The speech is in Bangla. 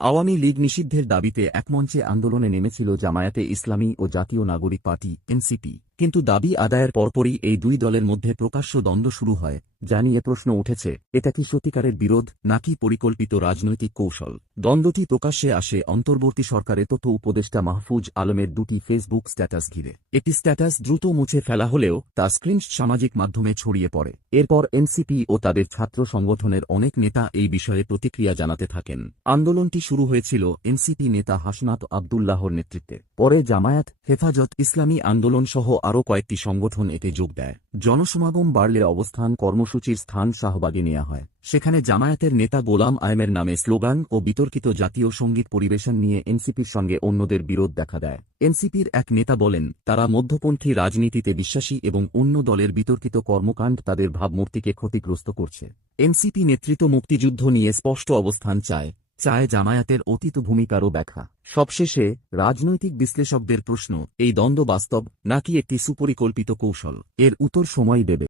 আওয়ামী লীগ নিষিদ্ধের দাবিতে একমঞ্চে আন্দোলনে নেমেছিল জামায়াতে ইসলামী ও জাতীয় নাগরিক পার্টি এনসিপি, কিন্তু দাবি আদায়ের পরপরই এই দুই দলের মধ্যে প্রকাশ্য দ্বন্দ্ব শুরু হয়, যা নিয়ে প্রশ্ন উঠেছে, এটা কি সত্যিকারের বিরোধ নাকি পরিকল্পিত রাজনৈতিক কৌশল। দ্বন্দ্বটি প্রকাশ্যে আসে অন্তর্বর্তী সরকারের তথ্য উপদেষ্টা মাহফুজ আলমের দুটি ফেসবুক স্ট্যাটাস ঘিরে। একটি স্ট্যাটাস দ্রুত মুছে ফেলা হলেও তা স্ক্রিনশট সামাজিক মাধ্যমে ছড়িয়ে পড়ে। এরপর এনসিপি ও তাদের ছাত্র সংগঠনের অনেক নেতা এই বিষয়ে প্রতিক্রিয়া জানাতে থাকেন। আন্দোলনটি শুরু হয়েছিল এনসিপি নেতা হাসনাত আবদুল্লাহর নেতৃত্বে। পরে জামায়াত, হেফাজত ইসলামী আন্দোলন সহ আরও কয়েকটি সংগঠন এতে যোগ দেয়। জনসমাগম বাড়লে অবস্থান কর্মসূচির স্থান শাহবাগে নেওয়া হয়। সেখানে জামায়াতের নেতা গোলাম আয়মের নামে স্লোগান ও বিতর্কিত জাতীয় সঙ্গীত পরিবেশন নিয়ে এনসিপির সঙ্গে অন্যদের বিরোধ দেখা দেয়। এনসিপির এক নেতা বলেন, তারা মধ্যপন্থী রাজনীতিতে বিশ্বাসী এবং অন্য দলের বিতর্কিত কর্মকাণ্ড তাদের ভাবমূর্তিকে ক্ষতিগ্রস্ত করছে। এনসিপি নেতৃত্ব মুক্তিযুদ্ধ নিয়ে স্পষ্ট অবস্থান চায় জামায়াতের অতীত ভূমিকারও ব্যাখ্যা। সবশেষে রাজনৈতিক বিশ্লেষকদের প্রশ্ন, এই দ্বন্দ্ব বাস্তব নাকি একটি সুপরিকল্পিত কৌশল? এর উত্তর সময় দেবে।